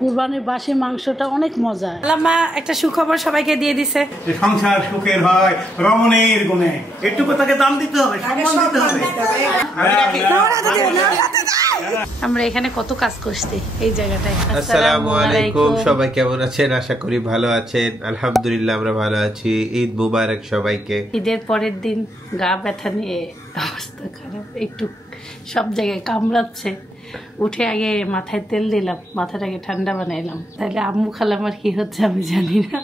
কুরবানির বাসি মাংসটা অনেক মজা। আল্লামা একটা সুখবর সবাইকে দিয়ে দিছে, সংসার সুখের হয় রমণের গুণে। একটু তাকে দাম দিতে হবে, সম্মান দিতে হবে। আমরা এখানে কত কাজ করছি এই জায়গাটায়। আসসালামু আলাইকুম, সবাই কেমন আছেন? আশা করি ভালো আছেন। আলহামদুলিল্লাহ আমরা ভালো আছি। ঈদ মুবারক সবাইকে। ঈদের পরের দিন গা ব্যথা নিয়ে অবস্থা খারাপ, একটু সব জায়গায় কামড়াচ্ছে। উঠে আগে মাথায় তেল দিলাম, মাথাটাকে ঠান্ডা বানাইলাম, তাহলে আম্মু খালামার কি হচ্ছে আমি জানি না।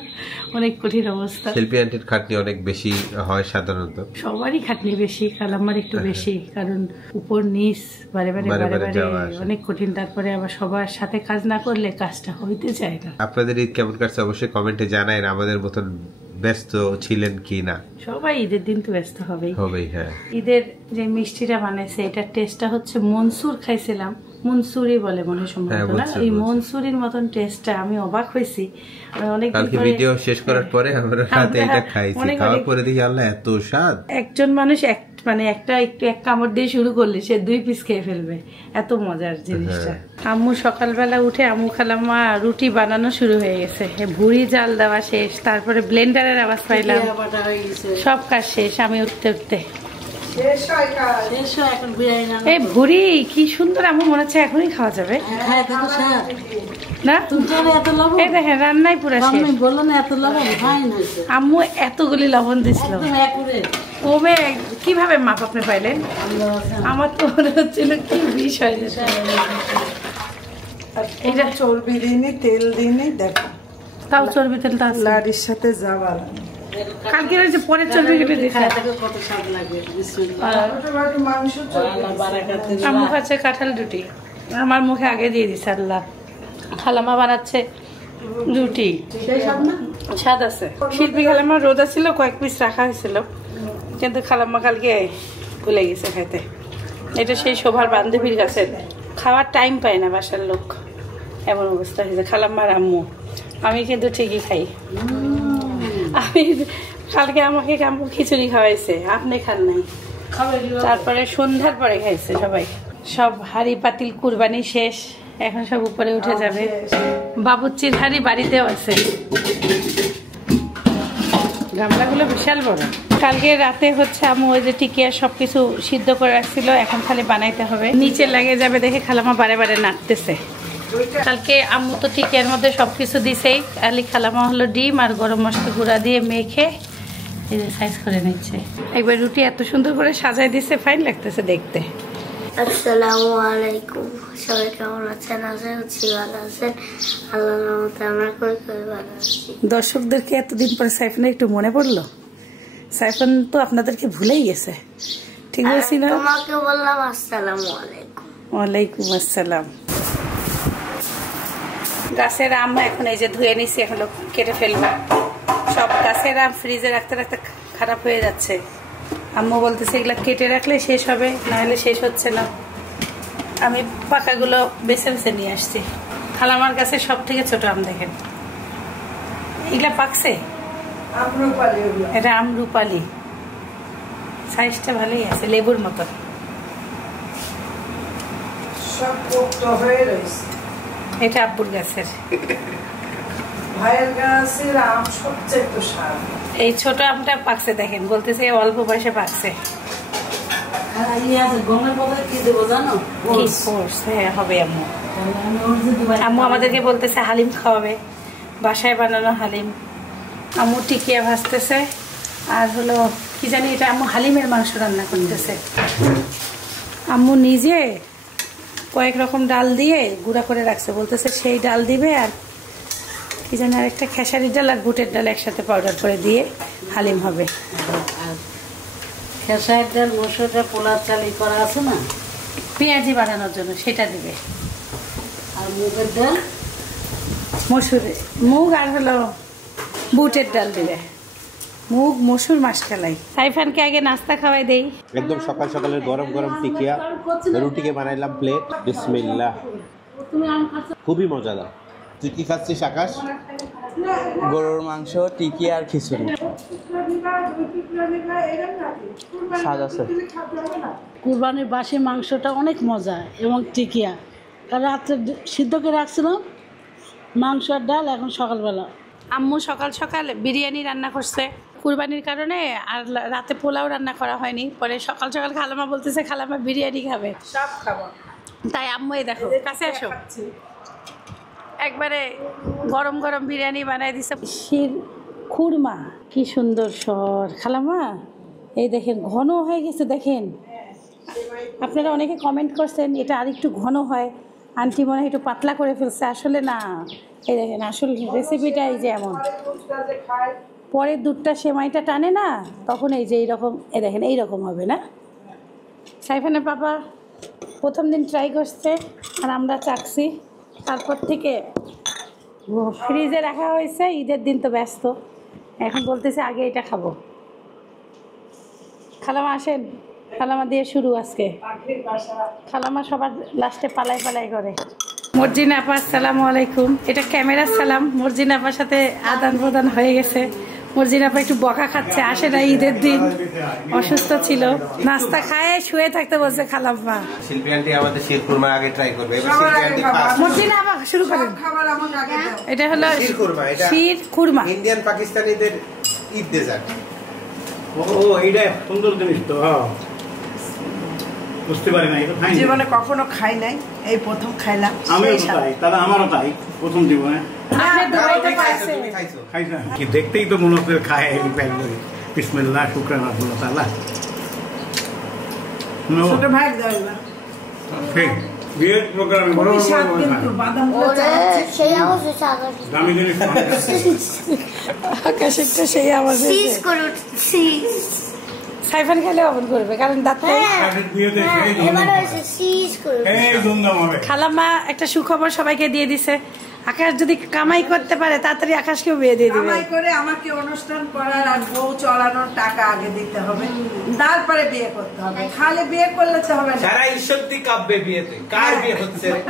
অনেক কঠিন অবস্থা। শিল্পী আন্টির খাটনি অনেক বেশি হয় সাধারণত, সবারই খাটনি বেশি, খালাম্মার একটু বেশি, কারণ উপর নিচ বারে বারে অনেক কঠিন। তারপরে আবার সবার সাথে কাজ না করলে কাজটা হইতে চায় না। আপনাদের ঈদ কেমন কাটছে অবশ্যই কমেন্টে জানায়েন। আমাদের মতন ব্যস্ত ছিলেন কি না? সবাই ঈদের দিন তো ব্যস্ত হবেই। হ্যাঁ, ঈদের যে মিষ্টিটা বানাইছে এটার টেস্টটা হচ্ছে মনসুর খাইছিলাম, মনসুরি বলে মনে হয় সম্ভবত না, এই মনসুরির মতন টেস্টটা আমি অবাক হয়েছি। কালকে ভিডিও শেষ করার পরে আমরা রাতে এটা খাইছি, খাওয়ার পরে দেখি আল্লাহ এত স্বাদ। একজন মানুষ এক কামড় দিয়ে শুরু করলে সে 2 পিস খেয়ে ফেলবে, এত মজার জিনিসটা। আম্মু সকালবেলা উঠে আম্মু খালাম্মা রুটি বানানো শুরু হয়ে গেছে, ভুড়ি জাল দেওয়া শেষ, তারপরে ব্লেন্ডারের আওয়াজ পাইলাম, সব কাজ শেষ। আমি উঠতে উঠতে এই ভুড়ি কি সুন্দর, আম্মু মনে হচ্ছে এখনই খাওয়া যাবে না? এই দেখেন রান্নাই পুরো শেষ। আম্মু এতগুলি লবণ দিছিল, কবে কিভাবে মাপ আপনি পাইলেন? আমার তো মনে হচ্ছিল কি বিষয়, এটা চর্বি দিনই তেল দিনই দেখো, তাও চর্বি তেলটা লাড়ির সাথে যাবার কালকে যে পরে চর্বি কেটে দিচ্ছে। আম্মু খাচ্ছে কাঁঠাল রুটি, আমার মুখে আগে দিয়ে দিচ্ছে আল্লাহ। খালামা বানাচ্ছে রুটি, স্বাদ আছে। শিল্পী খালাম্মা রোজা ছিল, কয়েক পিস রাখা হয়েছিল, কিন্তু খালাম্মা কালকে ভুলে গেছে খাইতে। এটা সেই শোভার বান্ধবীর কাছের, খাওয়ার টাইম পায় না বাসার লোক, এমন অবস্থা হয়েছে খালাম্মার আম্মু। আমি কিন্তু ঠিকই খাই। আমি কালকে আমাকে আম্মু খিচুড়ি খাওয়াইছে, আপনি খান নাই। তারপরে সন্ধ্যার পরে খাইছে সবাই। সব হাড়ি পাতিল কুরবানি শেষ, এখন সব উপরে উঠে যাবে। বাবুচ্চির হাড়ি বাড়িতেও আছে, গামলাগুলো বিশাল বড়। কালকে রাতে হচ্ছে আম্মু ওই যে টিকিয়া সবকিছু সিদ্ধ করে রাখছিল, এখন খালি বানাইতে হবে। নিচে লাগে যাবে দেখে খালামা বারে বারে নাড়তেছে। কালকে আম্মু তো টিকিয়ার মধ্যে সবকিছু দিছেই, আলি খালামা হলো ডিম আর গরম মশলা গুঁড়া দিয়ে মেখে এই যে সাইজ করে নিচ্ছে। একবার রুটি এত সুন্দর করে সাজাই দিছে, ফাইন লাগতেছে দেখতে। আসসালামু আলাইকুম, সবাই কেমন আছেন? আশা করছি ভালো আছেন। আল্লাহর রহমতে আমরা কই ভালো আছি। দর্শকদেরকে এতদিন পরে সাইফানের একটু মনে পড়লো। সাইফান তো আপনাদেরকে ভুলেই গেছে, ঠিক বলছি না? তোমাকে বললাম আসসালামু আলাইকুম। ওয়ালাইকুম আসসালাম। গাছের আম এখন এই যে ধুয়ে নিছি, এখন কেটে ফেলবো। সব গাছের আম ফ্রিজে রাখতে রাখতে খারাপ হয়ে যাচ্ছে। আম্মু বলতেছে এগুলা কেটে রাখলে শেষ হবে, নাহলে শেষ হচ্ছে না। আমি পাকাগুলো বেছে বেছে নিয়ে আসছি। খালামার কাছে সব থেকে ছোট আম দেখেন, এগুলা পাকছে। এটা আমরুপালি, সাইজটা ভালোই আছে, লেবুর মতো। এটা আব্বুর গাছের, ভাইয়ের গাছের আম সবচেয়ে তো স্বাদ। এই ছোট আমটা পাকছে দেখেন, বলতেছে অল্প বয়সে পাকছে। হবে আম্মু। আম্মু আমাদেরকে বলতেছে হালিম খাওয়াবে, বাসায় বানানো হালিম। আম্মু টিকিয়া ভাজতেছে, আর হলো কি জানি এটা আম্মু হালিমের মাংস রান্না করতেছে। আম্মু নিজে কয়েক রকম ডাল দিয়ে গুঁড়া করে রাখছে, বলতেছে সেই ডাল দিবে, আর কি জানি আর একটা খেসারির ডাল আর বুটের ডাল একসাথে পাউডার করে দিয়ে হালিম হবে। খেসারির ডাল মসুর ডাল পোলার চালি করা আছে না, পেঁয়াজি বানানোর জন্য সেটা দিবে। আর মুগের ডাল, মুগ আর হলো বুটের ডাল দিবে। মুগ মসুর মাসকালাই। সাইফানকে আগে নাস্তা খাওয়াই দেই। একদম সকাল সকালের গরম গরম টিকিয়া রুটিকে বানাইলাম প্লেট। বিসমিল্লাহ, খুবই মজাদার। তুই কি খাচ্ছিস আকাশ? গরুর মাংস, টিকি আর খিচুড়ি। স্বাদ আছে। কুরবানির বাসি মাংসটা অনেক মজা এবং টিকিয়া, কারণ রাত্রে সিদ্ধ করে রাখছিলাম, মাংস আর ডাল এখন সকালবেলা। আম্মু সকাল সকাল বিরিয়ানি রান্না করছে কুরবানির কারণে, আর রাতে পোলাও রান্না করা হয়নি। পরে সকাল সকাল খালামা বলতেছে খালামা বিরিয়ানি খাবে, সব খাবো। তাই আম্মু এই দেখো কাছে আসো, একবারে গরম গরম বিরিয়ানি বানাই দিছে। শির খুরমা কি সুন্দর স্বর খালামা, এই দেখেন ঘন হয়ে গেছে। দেখেন আপনারা অনেকে কমেন্ট করছেন এটা আরেকটু ঘন হয়, আন্টি মনে হয় একটু পাতলা করে ফেলছে। আসলে না, এই দেখেন আসল রেসিপিটা এই যে এমন। পরের দুধটা সেমাইটা টানে না, তখন এই যে এইরকম, এই দেখেন এইরকম হবে না। সাইফানের পাপা প্রথম দিন ট্রাই করছে আর আমরা চাকছি, তারপর থেকে ফ্রিজে রাখা হয়েছে। ঈদের দিন তো ব্যস্ত, এখন বলতেছে আগে এটা খাবো। খালামা আসেন, খালামা দিয়ে শুরু আজকে। খালামা সবার লাস্টে পালাই পালাই করে। মর্জিনা আপা আসসালামু আলাইকুম। এটা ক্যামেরার সালাম। মর্জিনা আপার সাথে আদান প্রদান হয়ে গেছে। মর্জিনা আপা একটু বকা খাচ্ছে, আসে না ঈদের দিন, অসুস্থ ছিল, নাস্তা খায় শুয়ে থাকতে বলছে খালাম্মা। শিল্পী আন্টি আমাদের শিরকুরমা আগে ট্রাই করবে। এবার শিল্পী আন্টি ফার্স্ট। মর্জিনা আপা শুরু করেন। খাবার আমাকে আগে দাও। এটা হলো শিরকুরমা, এটা শিরকুরমা, ইন্ডিয়ান পাকিস্তানিদের ঈদ ডেজার্ট। ও এইটা সুন্দর জিনিস তো, বুঝতে পারি না, এটা খাই জীবনে কখনো খাই নাই, এই প্রথম খাইলাম। আমিও তাই, তাহলে আমারও তাই, প্রথম জীবনে আপনি দুবাইতে পাইছেন। তুমি খাইছো? খাইছা কি দেখতেই তো মনে হচ্ছে খায় এই প্যাক করে। বিসমিল্লাহ, শুকরান আল্লাহ তাআলা। ছোট ভাই দাও এবার। ঠিক বিয়ের প্রোগ্রামে বড় খুবই বড় স্বাদ বড় কিন্তু, খায়। বাদামগুলো ওরে চাচ্ছি। সেই অবস্থা সাগর দামি জিনিস খায়। আকাশেরটা সেই আওয়াজ সিজ করে সিজ। সাইফান খেলে অবন করবে, কারণ দাঁতে। কাজের বিয়েতে সেই এবার ধুমধাম হয়েছে সিজ করে। হবে। এই ধুমধাম হবে। খালাম্মা একটা সুখবর সবাইকে দিয়ে দিছে, আকাশ যদি কামাই করতে পারে তাড়াতাড়ি আকাশকেও বিয়ে দিয়ে দিবে। কামাই করে আমাকে অনুষ্ঠান করার আর বউ চলানোর টাকা আগে দিতে হবে, তারপরে বিয়ে করতে হবে। খালি বিয়ে করলে তো হবে না। যারা ঈশ্বরদী কাব্যে বিয়েতে কার বিয়ে হচ্ছে রে?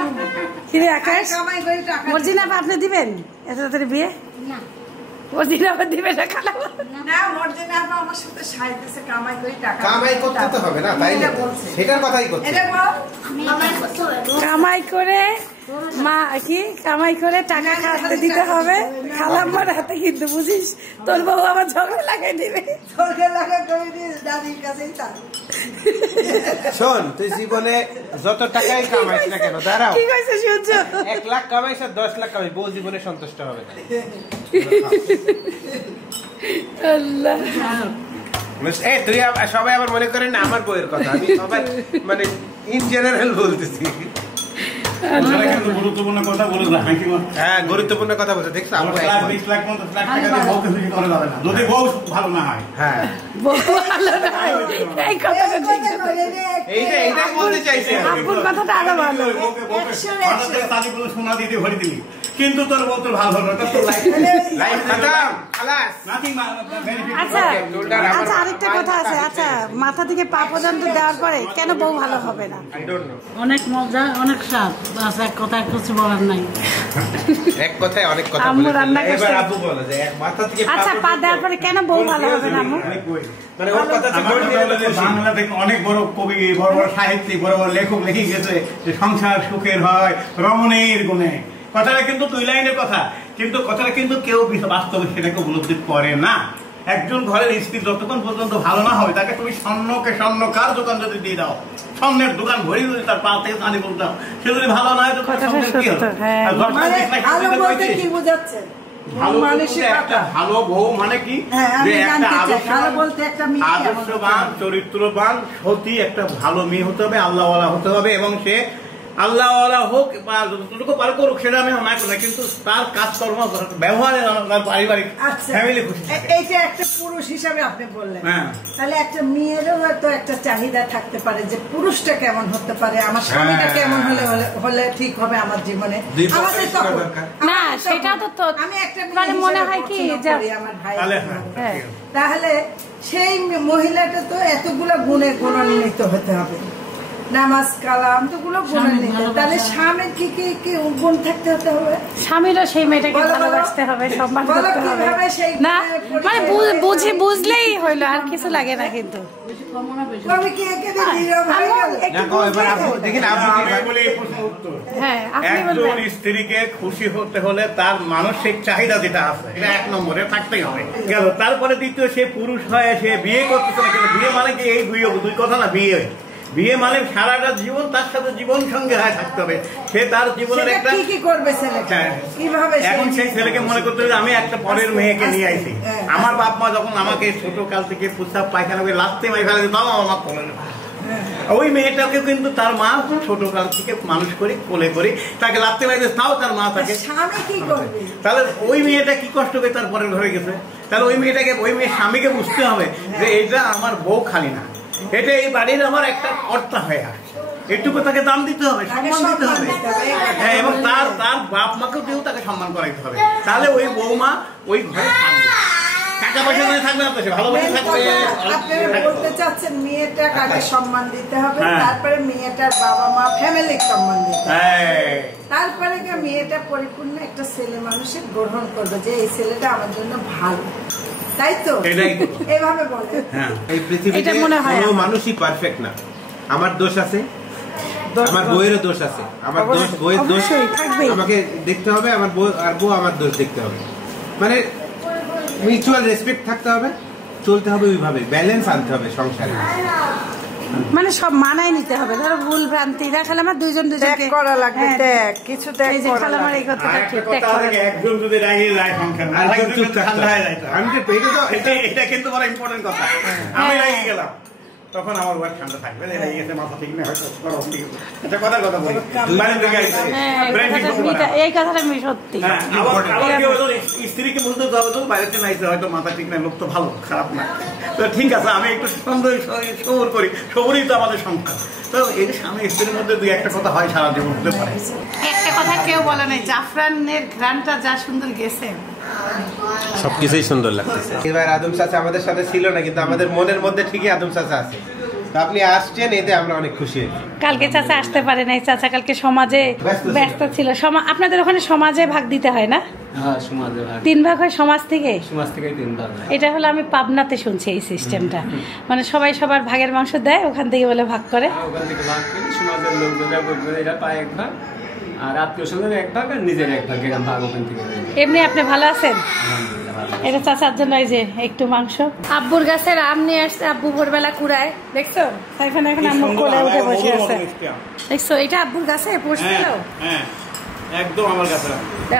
কিরে আকাশ, কামাই করে টাকা মর্জিনা আপা আপনি দিবেন এত তাড়াতাড়ি বিয়ে? না মর্জিনা আপা দিবে না খালাম্মা? না, মর্জিনা আপা আমার সাথে সাইতেছে, কামাই করে টাকা কামাই করতে তো হবে না, তাই না? এটা বলছে। সেটার কথাই করছে। এটা বল। কামাই করতে হবে। কামাই করে মা কি কামাই করে টাকা খাওয়াতে দিতে হবে খালাম্মার হাতে, কিন্তু বুঝিস তোর বউ আবার ঝগড়া লাগাই দিবে। তোকে লাগা করে দিস, দাদির কাছেই থাক। শোন, তুই জীবনে যত টাকাই কামাইস না কেন, দাঁড়াও, কি কইছে সূর্য? 1 লাখ কামাইস আর 10 লাখ কামাইস, বউ জীবনে সন্তুষ্ট হবে না। আল্লাহ, এই তুই সবাই আবার মনে করেন না আমার বউয়ের কথা, আমি সবাই মানে ইন জেনারেল বলতেছি। আপনারা কিন্তু গুরুত্বপূর্ণ কথা বলে দেন, হাসি মার। হ্যাঁ, গুরুত্বপূর্ণ কথা বলতে দেখছো। আমার লাখ 20 লাখ 50 লাখ টাকা দিয়ে বউকে খুশি করা যাবে না, যদি বউ ভালো না হয়। হ্যাঁ, বউ ভালো না, এই কথাটা ঠিক। এইটাই বলতে চাইছি আমি। আপুর কথাটা আরো ভালো। হঠাৎ করে তালিগুলো সোনা দিয়ে ভরে দিলি, কিন্তু তোর বউ তোর ভালো হলো, এটা তো লাইফ খতম, খালাস। Nothing benefit. আচ্ছা আমার- আচ্ছা, আরেকটা কথা আছে। আচ্ছা, মাথা থেকে পা পর্যন্ত দেওয়ার পরে কেন বউ ভালো হবে না? I don't know. অনেক মজা, অনেক স্বাদ, বাস এক কথায় কিছু বলার নাই। এক কথায় অনেক কথা আম্মু বলে রান্না ফেললে। করছে। এবার আপু বলে যে এক মাথা থেকে আচ্ছা, পা দেওয়ার পরে কেন বউ ভালো হবে না আম্মু? মানে ওর কথা আমার কথা হলো যে বাংলা থেকে অনেক বড় কবি, বড় বড় সাহিত্যিক, বড় বড় লেখক লিখে গেছে যে সংসার সুখের হয় রমণীর গুণে। কথাটা কিন্তু 2 লাইনের কথা, কিন্তু কথাটা কিন্তু কেউ বাস্তবে সেটাকে উপলব্ধি করে না। একজন ঘরের স্ত্রী যতক্ষণ পর্যন্ত ভালো না হবে, তাকে তুমি স্বর্ণকার দোকান যদি দিয়ে দাও, স্বর্ণের দোকান ভরে যদি তার পা থেকে চাঁদি বলতে দাও, সে যদি ভালো না হয় তো কথাটা সংসার কি হবে? সত্য, হ্যাঁ। আর যখন মানে দেখলে ভালো কিন্তু বলতে কইছি, কি বোঝাচ্ছে? ভালো বলতে মানসিকতা। একটা ভালো বউ মানে কি, হ্যাঁ, আমি যে একটা জানতে চাই, ভালো আদর্শবান, বলতে একটা মেয়ে কেমন হতে আদর্শবান, হবে? চরিত্রবান, সতী একটা ভালো মেয়ে হতে হবে, আল্লাহওয়ালা হতে হবে, এবং সে আল্লাহওয়ালা হোক বা যতটুকু পারে করুক সেটা আমি না করি না, কিন্তু তার কাজকর্ম ব্যবহারে তার পারিবারিক আচ্ছা, ফ্যামিলি খুশি থাকে। এইটা একটা পুরুষ হিসাবে আপনি বললেন। হ্যাঁ। তাহলে একটা মেয়েরও হয়তো একটা চাহিদা থাকতে পারে যে পুরুষটা কেমন হতে পারে, আমার স্বামীটা হ্যাঁ। কেমন হলে ঠিক হবে আমার জীবনে। দুই পক্ষের আমাদের শোনা তখন দরকার। না, আমাদের সেটা তখন তো আমি একটা মানে মেয়ে মনে হিসেবে হয় কি পছন্দ যে- করি আমার ভাই। তাহলে হ্যাঁ, হ্যাঁ। ঠিক আছে। তাহলে সেই মহিলাটা তো এতগুলো গুণে গুণান্বিত হতে হবে। নামাজ কালাম তো গুলো গুণ নিতে, তাহলে স্বামীর কি কি কি গুণ থাকতে হবে? স্বামীরও সেই মেয়েটাকে ভালোবাসতে হবে, সম্মান করতে হবে। না মানে বুঝলেই হইলো, আর কিছু লাগে না। কিন্তু একজন স্ত্রীকে খুশি হতে হলে তার মানসিক চাহিদা যেটা আছে এটা 1 নম্বরে থাকতেই হবে। গেল, তারপরে দ্বিতীয় সে পুরুষ হয়, সে বিয়ে করতেছে না, কিন্তু বিয়ে মানে কি এই দুই কথা না। বিয়ে মানে সারাটা জীবন তার সাথে জীবন সঙ্গে হয় থাকতে হবে। সে তার জীবনের একটা কি করবে কিভাবে, এখন সেই ছেলেকে মনে করতে হবে আমি একটা পরের মেয়েকে নিয়ে আইছি। আমার বাপ মা যখন আমাকে ছোট কাল থেকে প্রস্রাব পায়খানা করে লাস্টে মাই ফেলে দিত, আমার কোলে ওই মেয়েটাকে কিন্তু তার মা ছোট কাল থেকে মানুষ করে কোলে করে তাকে লাত্তে মাইতে, তাও তার মা তাকে। তাহলে ওই মেয়েটা কি কষ্ট করে তার পরে ধরে গেছে। তাহলে ওই মেয়ের স্বামীকে বুঝতে হবে যে এটা আমার বউ খালি না, এটা এই বাড়ির আমার একটা কর্তা হয়ে আসে। এটুকু তাকে দাম দিতে হবে, সম্মান দিতে হবে। হ্যাঁ, এবং তার বাপ মাকেও কেউ তাকে সম্মান করাইতে হবে। তাহলে ওই বৌমা ওই ঘরে থাকবে, টাকা পয়সা নিয়ে থাকবে না, ভালোবাসা থাকবে। আপনারা বলতে চাচ্ছেন মেয়েটা কাকে সম্মান দিতে হবে, তারপরে মেয়েটার বাবা মা ফ্যামিলির সম্মান দিতে হবে, তারপরে মেয়েটা পরিপূর্ণ একটা ছেলে মানুষের গ্রহণ করবে যে এই ছেলেটা আমার জন্য ভালো, তাই তো? এইভাবে বলে। এই পৃথিবীতে কোনো মানুষই পারফেক্ট না। আমার দোষ আছে, আমার বউয়েরও দোষ আছে। আমার দোষ, বউয়ের দোষ আমাকে দেখতে হবে, আমার বউ আমার দোষ দেখতে হবে। মানে মিউচুয়াল রেসপেক্ট থাকতে হবে, চলতে হবে ওইভাবে, ব্যালেন্স আনতে হবে সংসারে। মানে সব মানায় নিতে হবে। ধরো ভুল ভ্রান্তি দেখালে আমার দুজনকে করা লাগবে, কিছু আমার এই কথাটা ঠিক। একজন যদি রাগিয়ে যায় সংসার, আরেকজন চুপ ঠান্ডা হয়ে যায়। আমি তো এটা কিন্তু বড় ইম্পর্টেন্ট কথা। আমি রাগি গেলাম, তখন আমার ওয়াইফ ঠান্ডা থাকবে, মাথা ঠিক নেই, হয়তো এটা কথার কথা বলি। এই কথাটা আমি সত্যি। স্ত্রীকে বুঝতে হবে বাইরেতে নাইছে, হয়তো মাথা ঠিক নাই, লোক তো ভালো, খারাপ না, তো ঠিক আছে আমি একটু সবর করি, সবরই তো আমাদের সংখ্যা। তো এই স্বামী স্ত্রীর মধ্যে দুই একটা কথা হয়, সারা জীবন হতে পারে। একটা কথা কেউ বলে নাই, জাফরানের ঘ্রাণটা যা সুন্দর গেছে, সবকিছুই সুন্দর লাগতেছে। এবার আদম চাচা আমাদের সাথে ছিল না, কিন্তু আমাদের মনের মধ্যে ঠিকই আদম চাচা আছে। আপনি আসছেন, এতে আমরা অনেক খুশি। কালকে চাচা আসতে পারে নাই, চাচা কালকে সমাজে ব্যস্ত ছিল। আপনাদের ওখানে সমাজে ভাগ দিতে হয় না? 3 ভাগ হয় সমাজ থেকে। 3 ভাগ। এটা হলো আমি পাবনাতে শুনছি এই সিস্টেমটা, মানে সবাই সবার ভাগের মাংস দেয়, ওখান থেকে বলে ভাগ করে। ওখান থেকে ভাগ করে সমাজের লোকজন এটা পায় 1 ভাগ, আর আত্মীয় স্বজনের 1 ভাগ, আর নিজের 1 ভাগ, এরকম ভাগ ওখান থেকে। এমনি আপনি ভালো আছেন? এটা চাচার জন্য এই যে একটু মাংস। আব্বুর গাছের আম নিয়ে আসছে, আব্বু ভোরবেলা কুড়ায়, দেখছো? এখন আম্মু কোলে উঠে বসে আছে, দেখছো? এটা আব্বুর গাছে পড়ছিল, একদম আমার কাছে।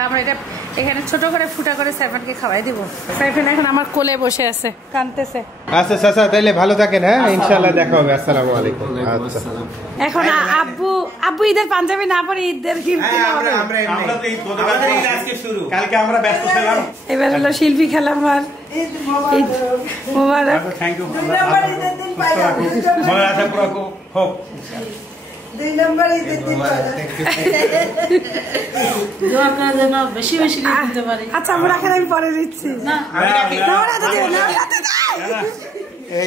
আমরা এটা এখানে ছোট করে ফুটা করে সাইফানকে খাওয়াই দিব। সাইফান এখন আমার কোলে বসে আছে, কাঁদতেছে। আচ্ছা চাচা, তাইলে ভালো থাকেন। হ্যাঁ, ইনশাআল্লাহ দেখা হবে। আসসালামু আলাইকুম। আচ্ছা, এখন আব্বু ঈদের পাঞ্জাবি না পরে ঈদের গিফট দিলাম। আমরা তো এই গতকালকে ঈদ আজকে শুরু, কালকে আমরা ব্যস্ত ছিলাম। এবার হলো শিল্পী খেলা, আমার ঈদ মোবারক। Thank you. মনে রাখা পুরো হোক। 2 নম্বর ঈদের দিন দোয়া করার জন্য বেশি বেশি দিতে পারি। আচ্ছা, আমরা রাখেন, আমি পরে দিচ্ছি। না, আমি রাখি। না, রাতে দিও না, রাতে দাও।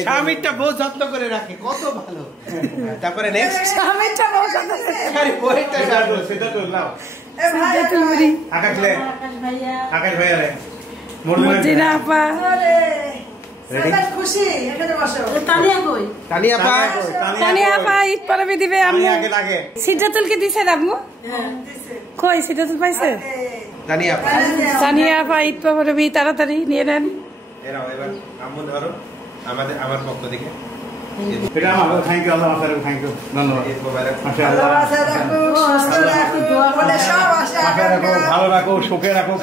স্বামীটা বহু যত্ন করে রাখে, কত ভালো। তারপরে নেক্সট স্বামীটা বহু যত্ন করে। আরে বইটা সেটা তো নাও। আকাশ ভাইয়া রে মর্জিনা আপা, খুশি। এখানে বসো। তানিয়া আপা ঈদ পরবে দিবে। আম্মু সিদ্ধাতুলকে দিছে আম্মু? কই সিদ্ধাতুল পাইছে? তানিয়া আপা ঈদ পরবে, তাড়াতাড়ি নিয়ে নেন। এবার আম্মু ধরো আমার পক্ষ থেকে। এটা আমার থ্যাংক ইউ, আল্লাহ হাফেজ, থ্যাংক ইউ, ধন্যবাদ। ভালো রাখো, সুখে রাখো,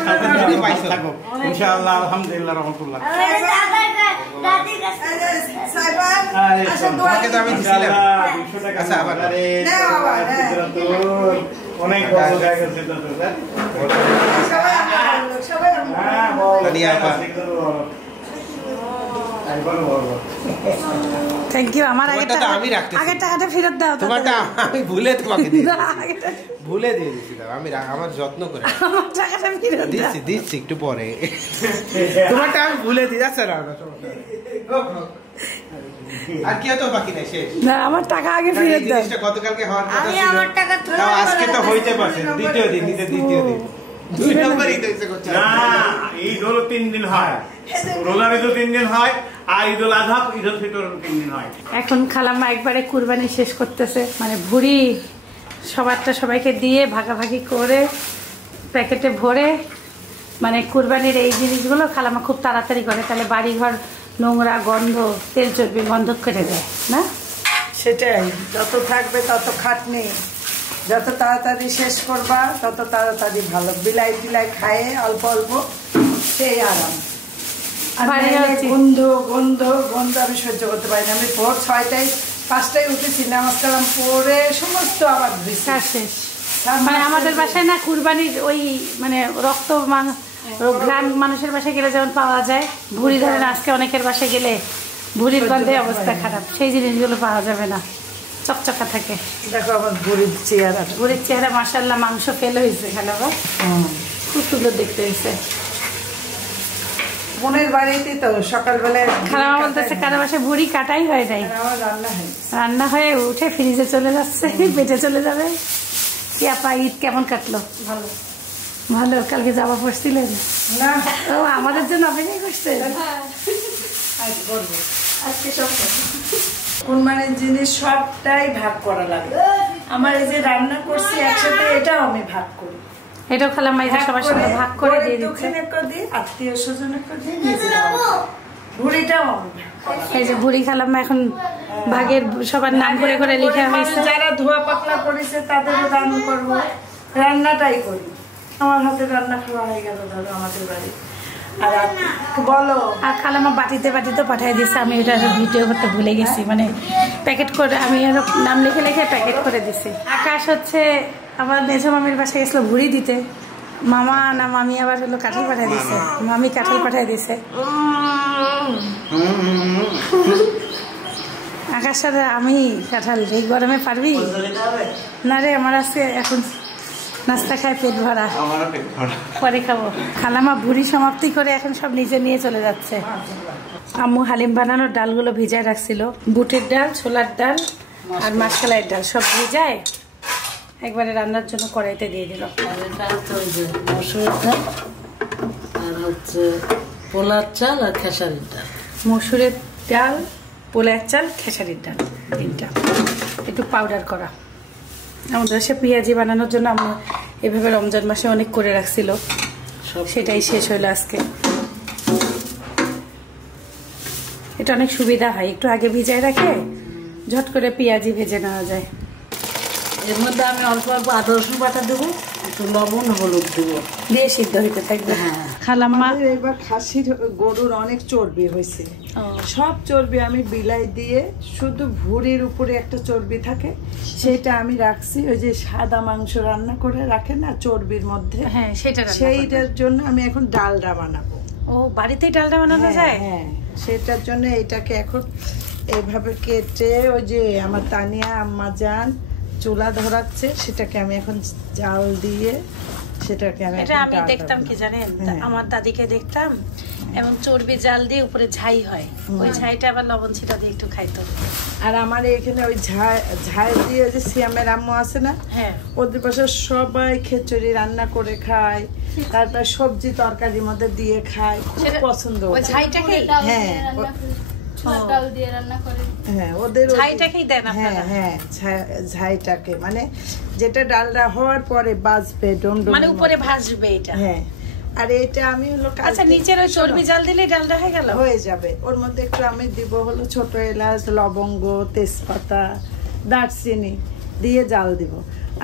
থাকো ইনশাআল্লাহ। আলহামদুলিল্লাহ, রহমতুল্লাহ। অনেক থ্যাংক ইউ। আমার আমি রাখতেছি, আগের টাকাটা ফেরত দাও। তোমারটা আমি তোমাকে ভুলে দিয়ে দিয়েছিলাম। আমি আমার যত্ন করে টাকাটা ফেরত দিচ্ছি একটু পরে। তোমারটা আমি ভুলে দিই। আচ্ছা, আর কি তো বাকি নাই শেষ না আমার টাকা আগে ফেরত দাও গতকালকে হওয়ার কথা আমি ছিল আমার টাকা ধরে আজকে তো হইতে পারছে দ্বিতীয় দিন দুই নম্বর ঈদ হইছে না ঈদ হলো 3 দিন হয় রোজার ঈদ 3 দিন হয় আর ঈদুল আযহা ঈদুল ফিতর 3 দিন হয় এখন খালাম্মা একবারে কুরবানি শেষ করতেছে মানে ভুড়ি সবারটা সবাইকে দিয়ে ভাগাভাগি করে প্যাকেটে ভরে মানে কুরবানির এই জিনিসগুলো খালাম্মা খুব তাড়াতাড়ি করে তাহলে বাড়িঘর নোংরা গন্ধ তেল চর্বি গন্ধ কেটে দেয় না সেটাই যত থাকবে তত খাটনি যত তাড়াতাড়ি শেষ করবা তত তাড়াতাড়ি ভালো বিলাই টিলাই খায়ে অল্প অল্প সেই আরাম গন্ধ গন্ধ গন্ধ আমি সহ্য করতে পারি না আমি ভোর 6টায় 5টায় উঠেছি নামাজ কালাম পরে সমস্ত আবার শেষ মানে আমাদের বাসায় না কুরবানির ওই মানে রক্ত ঘ্রাণ মানুষের বাসায় গেলে যেমন পাওয়া যায় ভুড়ি ধরেন আজকে অনেকের বাসায় গেলে ভুড়ির গন্ধে অবস্থা খারাপ সেই জিনিসগুলো পাওয়া যাবে না চকচকা থাকে দেখো আমার ভুড়ির চেহারা মাশাআল্লাহ মাংস ফেল হয়েছে খালাবা খুব সুন্দর দেখতে হয়েছে বোনের বাড়িতে তো সকালবেলায় খালামা বলতেছে কারো বাসায় ভুড়ি কাটাই হয় নাই রান্না হয়ে উঠে ফ্রিজে চলে যাচ্ছে পেটে চলে যাবে কি আপা ঈদ কেমন কাটলো ভালো ভালো কালকে যাওয়া পড়ছিলেন না ও আমাদের জন্য অপেক্ষা করছেন আজকে সব কুরবানির জিনিস সবটাই ভাগ করা লাগে আমার এই যে রান্না করছি একসাথে এটাও আমি ভাগ করি এটাও খালাম্মা এই যে সবার সাথে ভাগ করে দিয়ে দিচ্ছে আত্মীয় স্বজনের দিয়ে নিজেরাও ভুড়িটাও এই যে ভুড়ি খালাম্মা এখন ভাগের সবার নাম করে করে লেখা হয়েছে যারা ধোয়া পাতলা করেছে তাদেরও দান করবো রান্নাটাই করি আমার হাতে রান্না খাওয়া হয়ে গেল ধরো আমাদের বাড়ি আর বলো আর খালাম্মা বাটিতে বাটিতে পাঠিয়ে দিয়েছে আমি এটা ভিডিও করতে ভুলে গেছি মানে প্যাকেট করে আমি আরো নাম লিখে লিখে প্যাকেট করে দিছি আকাশ হচ্ছে আমার মেজো মামির বাসায় গেছিল ভুড়ি দিতে মামা না মামি আবার হলো কাঁঠাল পাঠিয়ে দিছে মামি কাঁঠাল পাঠিয়ে দিছে আকাশ সাথে আমি কাঁঠাল এই গরমে পারবি না রে আমার আজকে এখন নাস্তা খায় পেট ভরা পরে খাবো খালামা ভুড়ি সমাপ্তি করে এখন সব নিজে নিয়ে চলে যাচ্ছে আম্মু হালিম বানানোর ডালগুলো ভিজায় রাখছিল বুটের ডাল ছোলার ডাল আর মাসকলাইয়ের ডাল সব ভিজায় একবারে রান্নার জন্য কড়াইতে দিয়ে দিল মসুরের ডাল আর হচ্ছে পোলার চাল আর খেসারির ডাল মসুরের ডাল পোলার চাল খেসারির ডাল তিনটা একটু পাউডার করা আমাদের সে পেঁয়াজি বানানোর জন্য আমরা এভাবে রমজান মাসে অনেক করে রাখছিল সেটাই শেষ হলো আজকে এটা অনেক সুবিধা হয় একটু আগে ভিজায় রাখে ঝট করে পেঁয়াজি ভেজে নেওয়া যায় এর মধ্যে আমি অল্প অল্প আদা রসুন বাটা দেবো একটু লবণ হলুদ দেবো দিয়ে সিদ্ধ হইতে থাকবে হ্যাঁ খালাম্মা এবার খাসির গরুর অনেক চর্বি হয়েছে সব চর্বি আমি বিলাই দিয়ে শুধু ভুড়ির উপরে একটা চর্বি থাকে সেটা আমি রাখছি ওই যে সাদা মাংস রান্না করে রাখে না চর্বির মধ্যে হ্যাঁ সেইটার জন্য আমি এখন ডালডা বানাবো ও বাড়িতেই ডালটা বানানো যায় হ্যাঁ সেটার জন্য এটাকে এখন এইভাবে কেটে ওই যে আমার তানিয়া আম্মা জান চুলা ধরাচ্ছে সেটাকে আমি এখন জাল দিয়ে সেটাকে আমি এটা আমি দেখতাম কি জানেন আমার দাদিকে দেখতাম এবং চর্বি জাল দিয়ে উপরে ছাই হয় ওই ছাইটা আবার লবণ ছিটা দিয়ে একটু খাইতো আর আমার এখানে ওই ঝাই দিয়ে যে সিয়ামের আম্মু আছে না হ্যাঁ ওদের পাশে সবাই খিচুড়ি রান্না করে খায় তারপর সবজি তরকারির মধ্যে দিয়ে খায় খুব পছন্দ ওই ছাইটাকে হ্যাঁ ডাল দিয়ে রান্না করে হ্যাঁ ওদের ছাইটাকেই দেন আপনারা হ্যাঁ ছাইটাকে মানে যেটা ডালটা হওয়ার পরে বাজবে ডমডম মানে উপরে ভাজবে এটা হ্যাঁ আর এটা আমি হলো আচ্ছা নিচের ওই চর্বি জাল দিলে ডালটা হয়ে গেল হয়ে যাবে ওর মধ্যে একটু আমি দিব হলো ছোট এলাচ লবঙ্গ তেজপাতা দারচিনি দিয়ে জাল দিব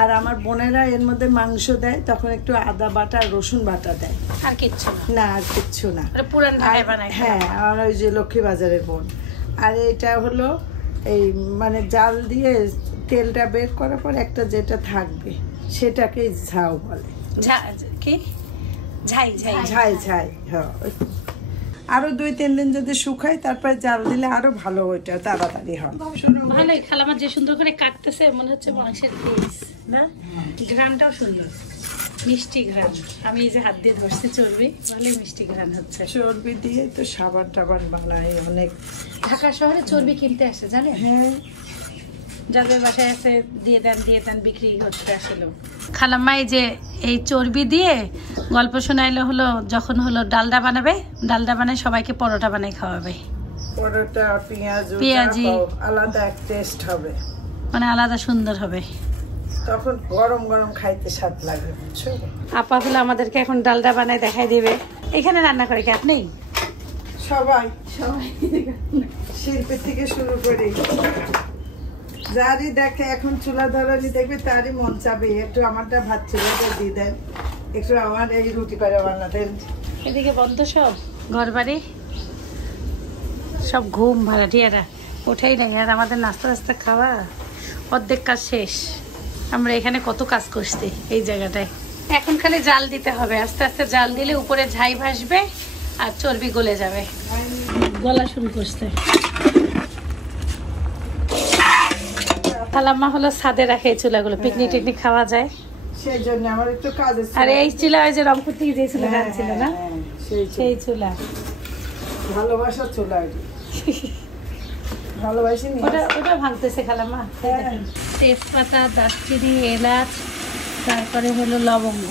আর আমার বোনেরা এর মধ্যে মাংস দেয় তখন একটু আদা বাটা রসুন বাটা দেয় আর কিচ্ছু না আর কিচ্ছু না পুরান ঢাকায় বানায় হ্যাঁ আর ওই যে লক্ষ্মী বাজারের বোন আর এটা হলো এই মানে জাল দিয়ে তেলটা বের করার পর একটা যেটা থাকবে সেটাকে ঝাউ বলে কি ঝাই ঝাই ঝাই ঝাই হ্যাঁ আরো 2-3 দিন যদি শুকায় তারপরে জাল দিলে আরো ভালো ওইটা তাড়াতাড়ি হয় ভালোই খালামা যে সুন্দর করে কাটতেছে মনে হচ্ছে মাংসের পিস না গ্রামটাও সুন্দর মিষ্টি ঘ্রাণ। আমি এই যে হাত দিয়ে ধরছি চর্বি, ভালোই মিষ্টি ঘ্রাণ হচ্ছে। চর্বি দিয়ে তো সাবান টাবান বানাই অনেক। ঢাকা শহরে চর্বি কিনতে আসে জানেন? হ্যাঁ, যাদের বাসায় আছে দিয়ে দেন বিক্রি করতে আসলো। খালাম্মা এই যে এই চর্বি দিয়ে গল্প শোনাইলো হলো, যখন হলো ডালডা বানাবে, ডালডা বানায় সবাইকে পরোটা বানাই খাওয়াবে। পরোটা পেঁয়াজি আলাদা এক টেস্ট হবে, মানে আলাদা সুন্দর হবে। তখন গরম গরম খাইতে স্বাদ লাগবে, বুঝছো? আপা হলো আমাদেরকে এখন ডালডা বানায় দেখাই দিবে। এখানে রান্না করে কি আপনি? সবাই শিল্পী থেকে শুরু করে যারই দেখে এখন চুলা ধরানি দেখবে তারই মন চাবে একটু আমারটা ভাত চুলাটা দিয়ে দেন, একটু আমার এই রুটি করে বানাতেন। এদিকে বন্ধ সব ঘর বাড়ি, সব ঘুম ভাড়াটিয়ারা ওঠেই নাই। আর আমাদের নাস্তা টাস্তা খাওয়া অর্ধেক কাজ শেষ। আমরা এখানে কত কাজ করছি এই জায়গাটায়। এখন খালি জাল দিতে হবে, আস্তে আস্তে জাল দিলে উপরে ঝাই ভাসবে আর চর্বি গলে যাবে। গলা শুরু করছে। খালাম্মা হলো ছাদে রাখে এই চুলাগুলো, পিকনিক টিকনিক খাওয়া যায় সেই জন্য আমার একটু কাজ আছে। আর এই চুলা ওই যে রংপুর থেকে যে চুলা ছিল না, সেই চুলা ভালোবাসা চুলা, ভালোবাসি। ওটা ভাঙতেছে খালাম্মা। তেজপাতা, দারচিনি, এলাচ, তারপরে হলো লবঙ্গ।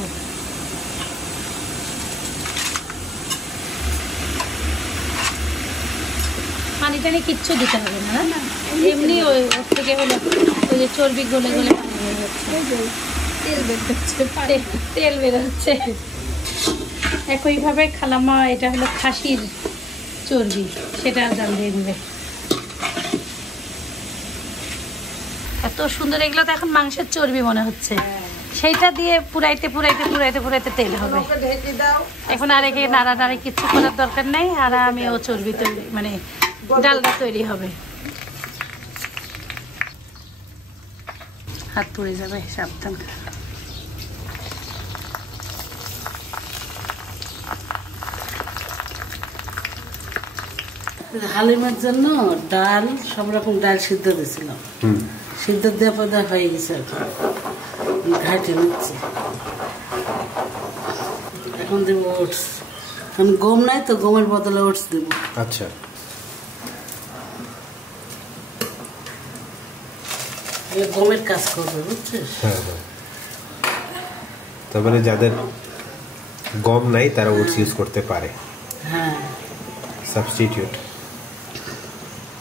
পানি টানি কিচ্ছু দিতে হবে না, না এমনি ওই থেকে হলো ওই যে চর্বি গলে গলে পানি বের হচ্ছে, তেল বের হচ্ছে। একইভাবে খালাম্মা এটা হলো খাসির চর্বি, সেটা জাল দিয়ে দিবে। এত সুন্দর, এগুলো তো এখন মাংসের চর্বি মনে হচ্ছে। সেইটা দিয়ে পুরাইতে পুরাইতে পুরাইতে পুরাইতে তেল হবে। এখন আর একে নাড়ানাড়ি কিছু করার দরকার নেই। আর আমি ও চর্বি তৈরি, মানে ডালটা তৈরি হবে। হাত পুড়ে যাবে, সাবধান। হালিমের জন্য ডাল, সব রকম ডাল সিদ্ধ দিয়েছিলাম, সিদ্ধ দেওয়া পদা হয়ে গেছে, ঘাটে নিচ্ছে। এখন দেবো ওটস, এখন গম নাই তো গমের বদলে ওটস দেবো। আচ্ছা, গমের কাজ করবে, বুঝছিস? হ্যাঁ হ্যাঁ। তার মানে যাদের গম নাই তারা ওটস ইউজ করতে পারে। হ্যাঁ, সাবস্টিটিউট।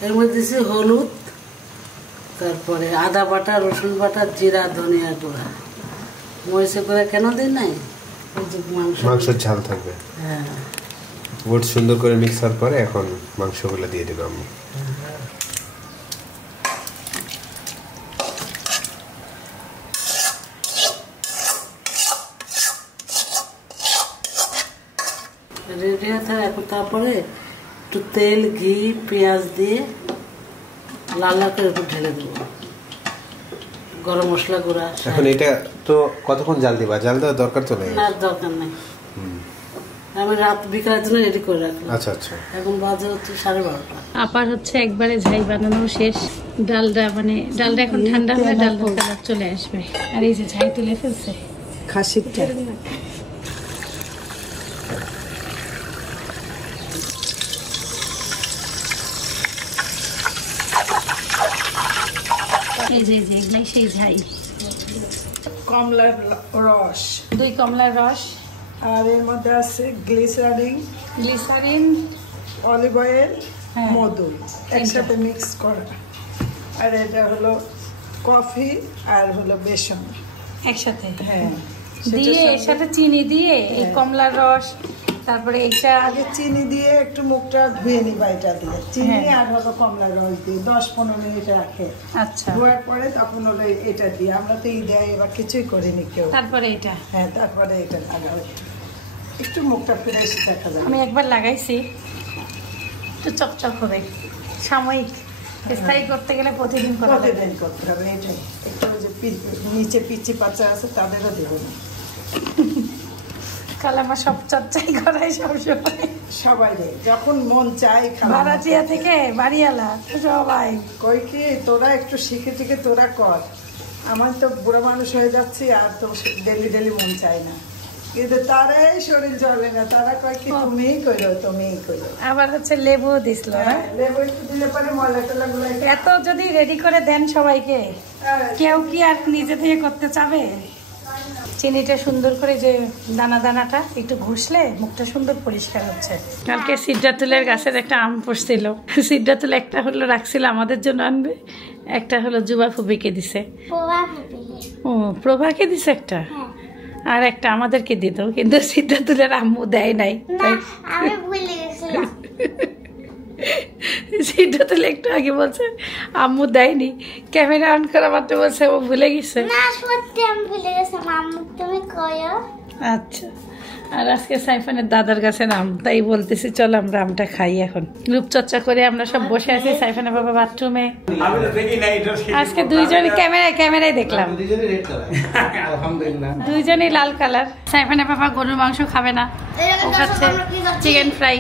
এর মধ্যে দিয়েছি হলুদ, তারপরে আদা বাটা, রসুন বাটা, জিরা, ধনিয়া গুঁড়া, মরিচের গুঁড়া কেন দিই নাই, মাংসের ঝাল থাকবে। হ্যাঁ, ওটস সুন্দর করে মিক্স হওয়ার পরে এখন মাংসগুলো দিয়ে দেবো আমি। রেডি হতে এখন তারপরে একটু তেল, ঘি, পেঁয়াজ দিয়ে লাল লাল করে একটু ঢেলে দেবো, গরম মশলা গুঁড়া। এখন এটা তো কতক্ষণ জাল দিবা? জাল দেওয়ার দরকার তো নেই। না, দরকার নেই, আমি রাত বিকালের জন্য রেডি করে রাখলাম। আচ্ছা আচ্ছা। এখন বাজে হচ্ছে 12:30। আপার হচ্ছে একবারে ঝাই বানানো শেষ। ডালটা মানে ডালটা এখন ঠান্ডা হলে ডালটা কালার চলে আসবে। আর এই যে ঝাই তুলে ফেলছে খাসিরটা। এই যে এগুলাই সেই ঝাই। কমলার রস, 2 কমলার রস, আর এর মধ্যে আছে গ্লিসারিন, অলিভ অয়েল, মধু একসাথে মিক্স করা। আর এটা হলো কফি আর হলো বেসন একসাথে হ্যাঁ দিয়ে, এর সাথে চিনি দিয়ে এই কমলার রস, তারপরে এটা আগে চিনি দিয়ে একটু মুখটা ধুয়ে নিবা, এটা দিয়ে চিনি আর হলো কমলার রস দিয়ে 10-15 মিনিট রাখে। আচ্ছা, ধোয়ার পরে তখন হলো এটা দিয়ে, আমরা তো এই দেয় এবার কিছুই করিনি কেউ। তারপরে এটা, হ্যাঁ, তারপরে এটা লাগাবে, একটু মুখটা ফ্রেশ দেখা যাবে। আমি একবার লাগাইছি, একটু চকচক হবে। সাময়িক, স্থায়ী করতে গেলে প্রতিদিন করতে হবে। এটাই একটু যে নিচে পিচি পাচা আছে তাদেরও দেবো না। কালামা সব চর্চাই করাই সবসময়, সবাই রে যখন মন চাই। ভাড়াটিয়া থেকে বাড়িওয়ালা সবাই কই কি তোরা একটু শিখে টিকে তোরা কর, আমার তো বুড়ো মানুষ হয়ে যাচ্ছি আর তো ডেলি মন চায় না, কিন্তু তারাই শরীর জ্বলে না, তারা কয় কি তুমিই করো। আবার হচ্ছে লেবু দিছিল, লেবু একটু দিলে পরে ময়লা টলা গুলো এত যদি রেডি করে দেন সবাইকে, কেউ কি আর নিজে থেকে করতে চাবে? চিনিটা সুন্দর করে যে দানাটা একটু ঘুষলে মুখটা সুন্দর পরিষ্কার হচ্ছে। কালকে সিদ্ধাতুলের গাছের একটা আম পড়ছিল, সিদ্ধাতুল একটা হলো রাখছিল আমাদের জন্য আনবে, একটা হলো যুবা ফুবিকে দিছে। ও প্রভাকে দিছে একটা, আর একটা আমাদেরকে দিত, কিন্তু সিদ্ধাতুলের আম্মু দেয় নাই। সিদ্ধাতুল একটু আগে বলছে আম্মু দেয়নি, ক্যামেরা অন করা মাত্র বলছে ও ভুলে গেছে। আচ্ছা, আর আজকে সাইফানের দাদার কাছে নাম, তাই বলতেছি চল আমরা আমটা খাই। এখন রূপচর্চা করে আমরা সব বসে আছি সাইফানের বাবা বাথরুমে। আজকে দুইজনই ক্যামেরায় দেখলাম, দুইজনই লাল কালার। সাইফানের বাবা গরুর মাংস খাবে না, ও খাচ্ছে চিকেন ফ্রাই।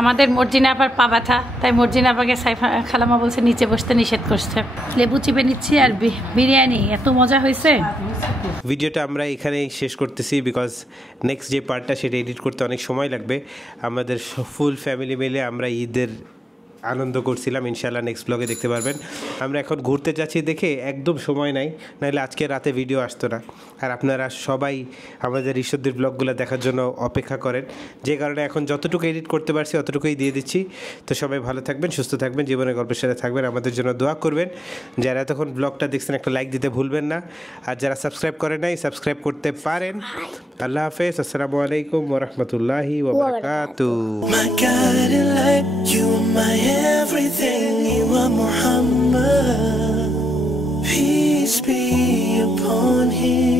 আমাদের মর্জিনা আবার পা ব্যথা, তাই মর্জিনা আপাকে খালামা বলছে নিচে বসতে নিষেধ করছে। লেবু চিপে নিচ্ছি আর বিরিয়ানি এত মজা হয়েছে। ভিডিওটা আমরা এখানেই শেষ করতেছি, বিকজ নেক্সট যে পার্টটা সেটা এডিট করতে অনেক সময় লাগবে। আমাদের ফুল ফ্যামিলি মিলে আমরা ঈদের আনন্দ করছিলাম, ইনশাআল্লাহ নেক্সট ব্লগে দেখতে পারবেন। আমরা এখন ঘুরতে যাচ্ছি দেখে একদম সময় নাই, নাহলে আজকে রাতে ভিডিও আসতো না। আর আপনারা সবাই আমাদের ঈশ্বরদের ব্লগগুলো দেখার জন্য অপেক্ষা করেন, যে কারণে এখন যতটুকু এডিট করতে পারছি অতটুকুই দিয়ে দিচ্ছি। তো সবাই ভালো থাকবেন, সুস্থ থাকবেন, জীবনের গল্পের সাথে থাকবেন, আমাদের জন্য দোয়া করবেন। যারা এতক্ষণ ব্লগটা দেখছেন একটা লাইক দিতে ভুলবেন না, আর যারা সাবস্ক্রাইব করেন নাই সাবস্ক্রাইব করতে পারেন। আল্লাহ হাফেজ, আসসালামু আলাইকুম ওয়া রাহমাতুল্লাহি ওয়া বারাকাতুহু। Everything, you are Muhammad, peace be upon him.